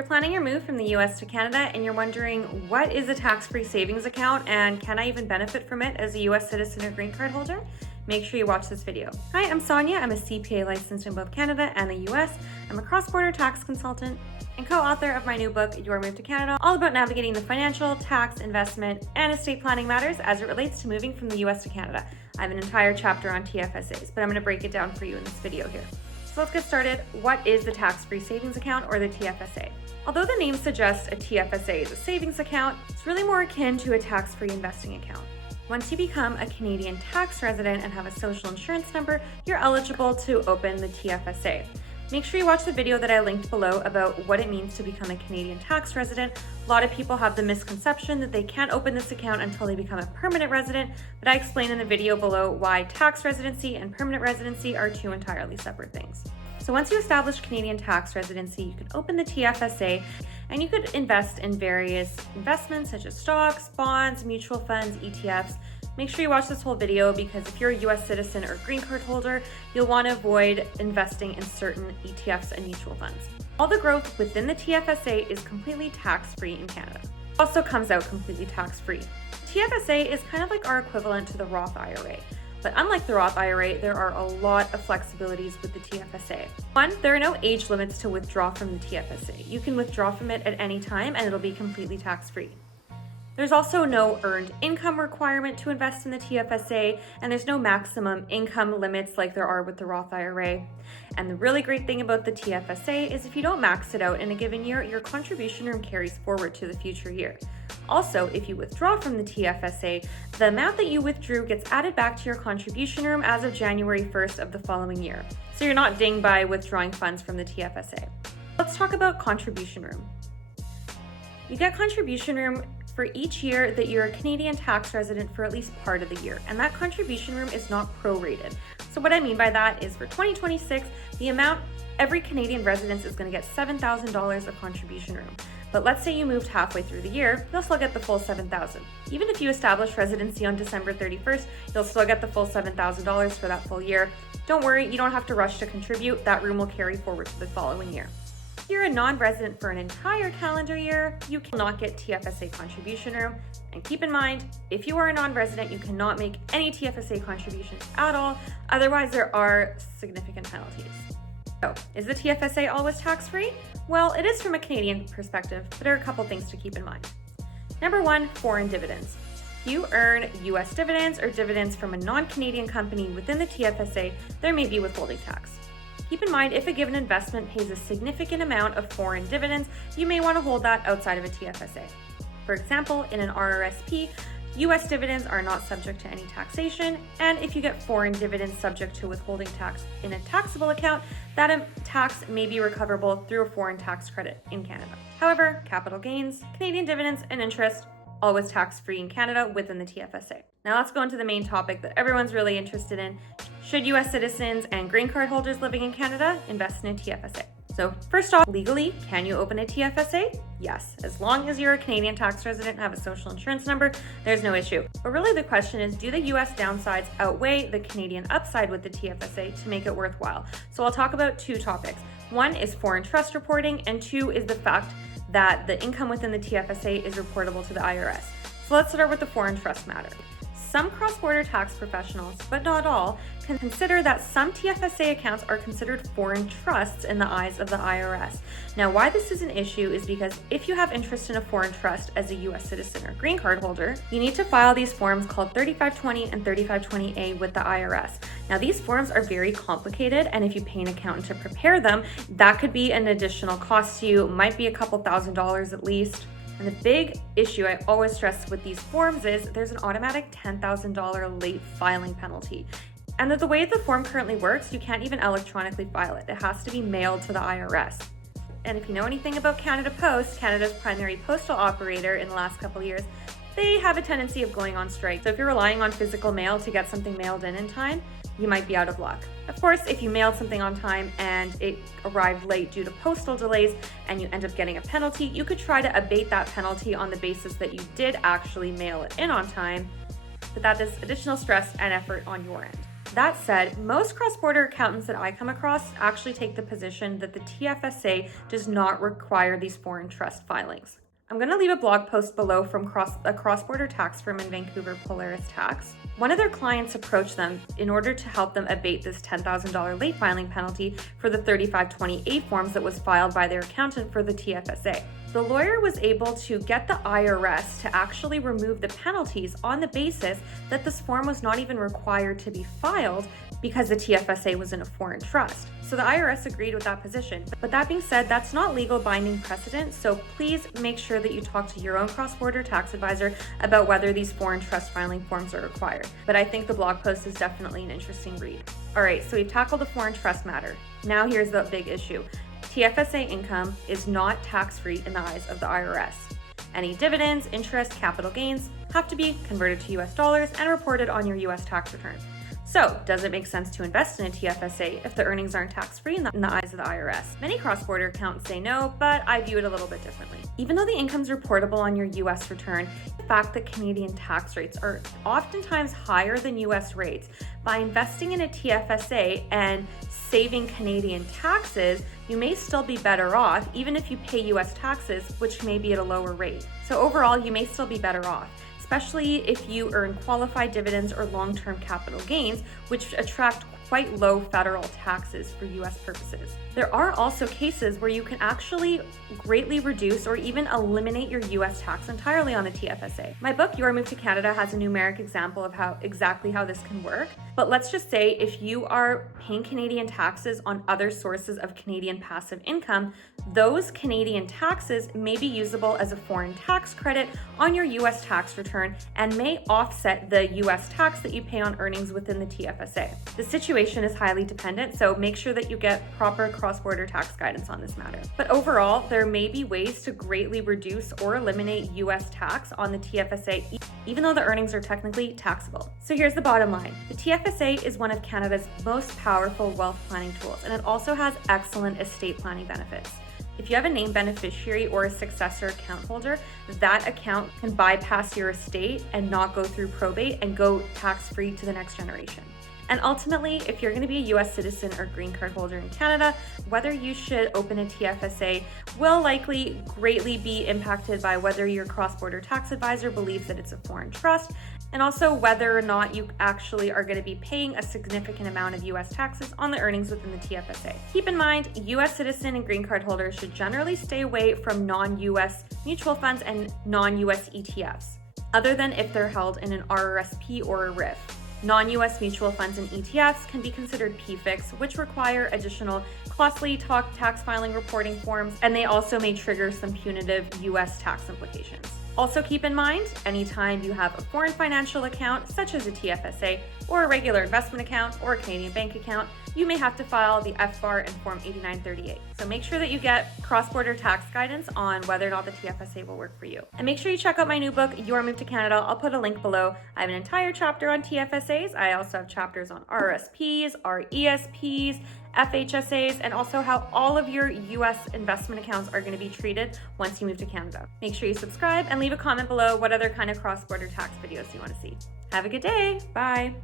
you're planning your move from the US to Canada and you're wondering, what is a tax-free savings account and can I even benefit from it as a US citizen or green card holder? Make sure you watch this video. Hi, I'm Sonia. I'm a CPA licensed in both Canada and the US. I'm a cross-border tax consultant and co-author of my new book, Your Move to Canada, all about navigating the financial, tax, investment, and estate planning matters as it relates to moving from the US to Canada. I have an entire chapter on TFSAs, but I'm going to break it down for you in this video here. So let's get started. What is the tax-free savings account, or the TFSA? Although the name suggests a TFSA is a savings account, it's really more akin to a tax-free investing account. Once you become a Canadian tax resident and have a social insurance number, you're eligible to open the TFSA. Make sure you watch the video that I linked below about what it means to become a Canadian tax resident. A lot of people have the misconception that they can't open this account until they become a permanent resident, but I explain in the video below why tax residency and permanent residency are two entirely separate things. So once you establish Canadian tax residency, you can open the TFSA and you could invest in various investments such as stocks, bonds, mutual funds, ETFs. Make sure you watch this whole video because if you're a US citizen or green card holder, you'll want to avoid investing in certain ETFs and mutual funds. All the growth within the TFSA is completely tax-free in Canada. It also comes out completely tax-free. TFSA is kind of like our equivalent to the Roth IRA. But unlike the Roth IRA, there are a lot of flexibilities with the TFSA. One, there are no age limits to withdraw from the TFSA. You can withdraw from it at any time and it'll be completely tax-free. There's also no earned income requirement to invest in the TFSA, and there's no maximum income limits like there are with the Roth IRA. And the really great thing about the TFSA is if you don't max it out in a given year, your contribution room carries forward to the future year. Also, if you withdraw from the TFSA, the amount that you withdrew gets added back to your contribution room as of January 1st of the following year. So you're not dinged by withdrawing funds from the TFSA. Let's talk about contribution room. You get contribution room for each year that you're a Canadian tax resident for at least part of the year, and that contribution room is not prorated. So what I mean by that is for 2026, the amount every Canadian resident is going to get $7,000 of contribution room. But let's say you moved halfway through the year, you'll still get the full $7,000. Even if you establish residency on December 31st, you'll still get the full $7,000 for that full year. Don't worry, you don't have to rush to contribute. That room will carry forward to the following year. If you're a non-resident for an entire calendar year, you cannot get TFSA contribution room. And keep in mind, if you are a non-resident, you cannot make any TFSA contributions at all. Otherwise, there are significant penalties. So, is the TFSA always tax-free? Well, it is from a Canadian perspective, but there are a couple things to keep in mind. Number one, foreign dividends. If you earn US dividends or dividends from a non-Canadian company within the TFSA, there may be withholding tax. Keep in mind, if a given investment pays a significant amount of foreign dividends, you may want to hold that outside of a TFSA. For example, in an RRSP, US dividends are not subject to any taxation, and if you get foreign dividends subject to withholding tax in a taxable account, that tax may be recoverable through a foreign tax credit in Canada. However, capital gains, Canadian dividends, and interest, always tax-free in Canada within the TFSA. Now let's go into the main topic that everyone's really interested in. Should US citizens and green card holders living in Canada invest in a TFSA? So first off, legally, can you open a TFSA? Yes, as long as you're a Canadian tax resident and have a social insurance number, there's no issue. But really the question is, do the US downsides outweigh the Canadian upside with the TFSA to make it worthwhile? So I'll talk about two topics. One is foreign trust reporting, and two is the fact that the income within the TFSA is reportable to the IRS. So let's start with the foreign trust matter. Some cross-border tax professionals, but not all, can consider that some TFSA accounts are considered foreign trusts in the eyes of the IRS. Now, why this is an issue is because if you have interest in a foreign trust as a US citizen or green card holder, you need to file these forms called 3520 and 3520A with the IRS. Now, these forms are very complicated, and if you pay an accountant to prepare them, that could be an additional cost to you. It might be a couple $1,000s at least. And the big issue I always stress with these forms is there's an automatic $10,000 late filing penalty. And the way the form currently works, you can't even electronically file it. It has to be mailed to the IRS. And if you know anything about Canada Post, Canada's primary postal operator in the last couple of years, they have a tendency of going on strike. So if you're relying on physical mail to get something mailed in time, you might be out of luck. Of course, if you mailed something on time and it arrived late due to postal delays and you end up getting a penalty, you could try to abate that penalty on the basis that you did actually mail it in on time, but that is additional stress and effort on your end. That said, most cross-border accountants that I come across actually take the position that the TFSA does not require these foreign trust filings. I'm going to leave a blog post below from a cross-border tax firm in Vancouver, Polaris Tax. One of their clients approached them in order to help them abate this $10,000 late filing penalty for the 3528 forms that was filed by their accountant for the TFSA. The lawyer was able to get the IRS to actually remove the penalties on the basis that this form was not even required to be filed because the TFSA was in a foreign trust. So the IRS agreed with that position. But that being said, that's not legal binding precedent, so please make sure that you talk to your own cross-border tax advisor about whether these foreign trust filing forms are required. But I think the blog post is definitely an interesting read. All right, so we've tackled the foreign trust matter. Now here's the big issue. TFSA income is not tax-free in the eyes of the IRS. Any dividends, interest, capital gains have to be converted to US dollars and reported on your US tax return. So, does it make sense to invest in a TFSA if the earnings aren't tax-free in the eyes of the IRS? Many cross-border accountants say no, but I view it a little bit differently. Even though the income is reportable on your US return, the fact that Canadian tax rates are oftentimes higher than US rates, by investing in a TFSA and saving Canadian taxes, you may still be better off even if you pay US taxes, which may be at a lower rate. So overall, you may still be better off, especially if you earn qualified dividends or long-term capital gains, which attract quite low federal taxes for US purposes. There are also cases where you can actually greatly reduce or even eliminate your US tax entirely on a TFSA. My book, Your Move to Canada, has a numeric example of exactly how this can work. But let's just say if you are paying Canadian taxes on other sources of Canadian passive income, those Canadian taxes may be usable as a foreign tax credit on your US tax return and may offset the US tax that you pay on earnings within the TFSA. The situation is highly dependent, so make sure that you get proper cross-border tax guidance on this matter. But overall, there may be ways to greatly reduce or eliminate US tax on the TFSA, even though the earnings are technically taxable. So here's the bottom line. The TFSA is one of Canada's most powerful wealth planning tools, and it also has excellent estate planning benefits. If you have a named beneficiary or a successor account holder, that account can bypass your estate and not go through probate and go tax-free to the next generation. And ultimately, if you're going to be a US citizen or green card holder in Canada, whether you should open a TFSA will likely greatly be impacted by whether your cross-border tax advisor believes that it's a foreign trust, and also whether or not you actually are going to be paying a significant amount of US taxes on the earnings within the TFSA. Keep in mind, US citizen and green card holders should generally stay away from non-US mutual funds and non-US ETFs, other than if they're held in an RRSP or a RIF. Non-US mutual funds and ETFs can be considered PFICs, which require additional costly tax filing reporting forms, and they also may trigger some punitive US tax implications. Also keep in mind, anytime you have a foreign financial account, such as a TFSA, or a regular investment account, or a Canadian bank account, you may have to file the FBAR and Form 8938. So make sure that you get cross-border tax guidance on whether or not the TFSA will work for you. And make sure you check out my new book, Your Move to Canada. I'll put a link below. I have an entire chapter on TFSAs. I also have chapters on RSPs, RESPs, FHSAs, and also how all of your US investment accounts are going to be treated once you move to Canada. Make sure you subscribe and leave a comment below what other kind of cross-border tax videos you want to see. Have a good day. Bye.